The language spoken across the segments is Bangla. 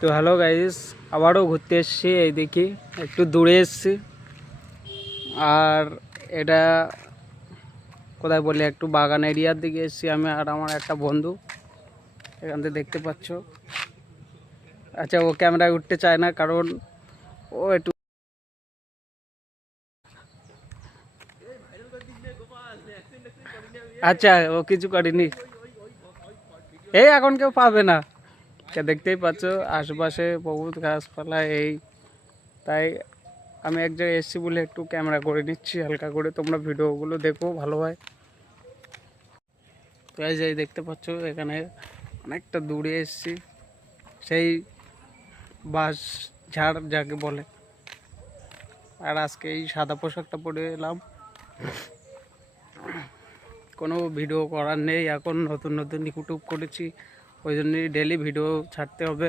তো হ্যালো গাইস, আবারও ঘুরতে এসেছি। এই দেখি একটু দূরে এসেছি। আর এটা কোথায় বলি, একটু বাগান এরিয়ার দিকে এসেছি আমি আর আমার একটা বন্ধু। এখান থেকে দেখতে পাচ্ছ। আচ্ছা, ও ক্যামেরায় উঠতে চায় না কারণ ও একটু আচ্ছা ও কিছু করেনি। এই এখন কেউ পাবে না, দেখতেই পাচ্ছ আশেপাশে বহুত গাছপালা। তাই আমি এক জায়গায় এসেছি বলে একটু ক্যামেরা করে নিচ্ছি হালকা করে, তোমরা ভিডিওগুলো দেখো ভালো হয়। তো এই যে দেখতে পাচ্ছ এখানে অনেকটা দূরে এসেছি, সেই বাঁশ ঝাড় যাকে বলে। আর আজকে এই সাদা পোশাকটা পরে এলাম, কোনো ভিডিও করার নেই, এখন নতুন নতুন ইউটিউব করেছি, ওই জন্যই ডেলি ভিডিও ছাড়তে হবে।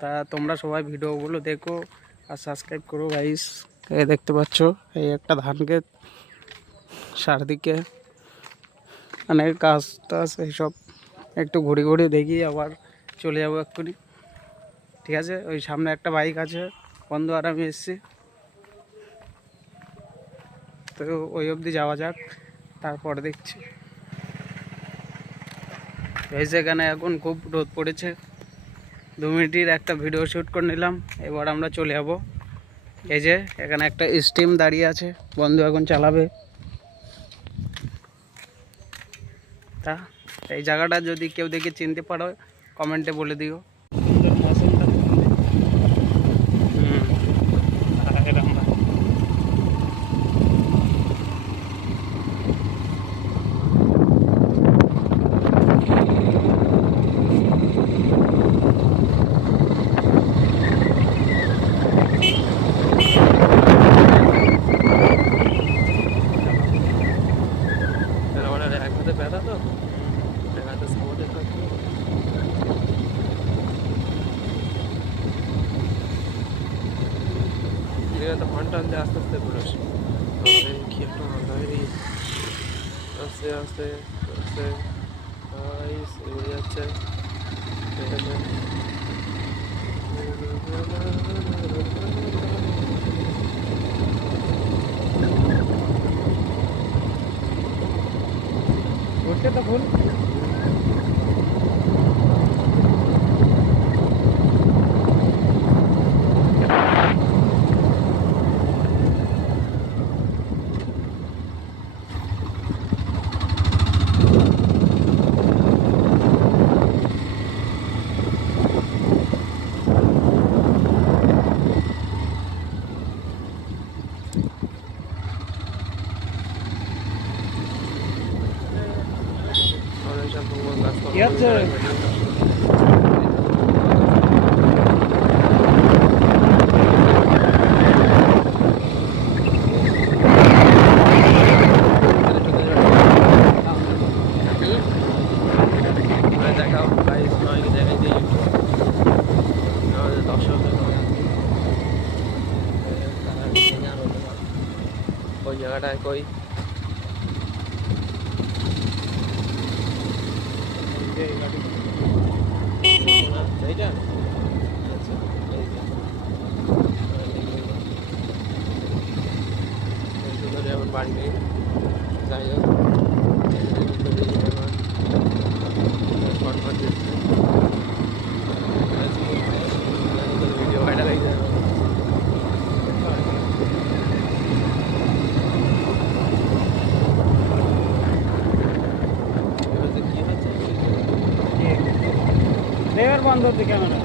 তা তোমরা সবাই ভিডিওগুলো দেখো আর সাবস্ক্রাইব করো গাইস। এই দেখতে পাচ্ছ এই একটা ধান ক্ষেত, চারদিকে অনেক গাছ টাছ এইসব। একটু ঘুরে ঘুরে দেখি আবার চলে যাবো এক্ষুনি, ঠিক আছে? ওই সামনে একটা বাইক আছে, বন্ধু আর আমি এসেছি। তো ওই অবধি যাওয়া যাক, তারপর দেখছি। এই যেখানে এখন খুব রোদ পড়েছে, 2 মিনিটের একটা ভিডিও শ্যুট করে নিলাম। এবার আমরা চলে যাবো। এই যে এখানে একটা স্টিম দাঁড়িয়ে আছে, বন্ধু এখন চালাবে। তা এই জায়গাটা যদি কেউ দেখে চিনতে পারো কমেন্টে বলে দিও। সুন্দর মৌসুমটা। ব্যথা তো ঘন্টা আনতে আস্তে আস্তে ঘুরেস কি একটা আস্তে আস্তে আস্তে যাচ্ছে। ঘুরতে তো ভুল। কি আছে? দেখাও গাইস, নয় জায়গায় দিয়ে আমাদের দর্শক ওই জায়গাটায় কই এইটা যেমন বাড়ি নেই, যাই হোক ভিডিও ভাইরাল হয়ে যাবে। কি হচ্ছে বন্ধ হচ্ছে ক্যামেরা।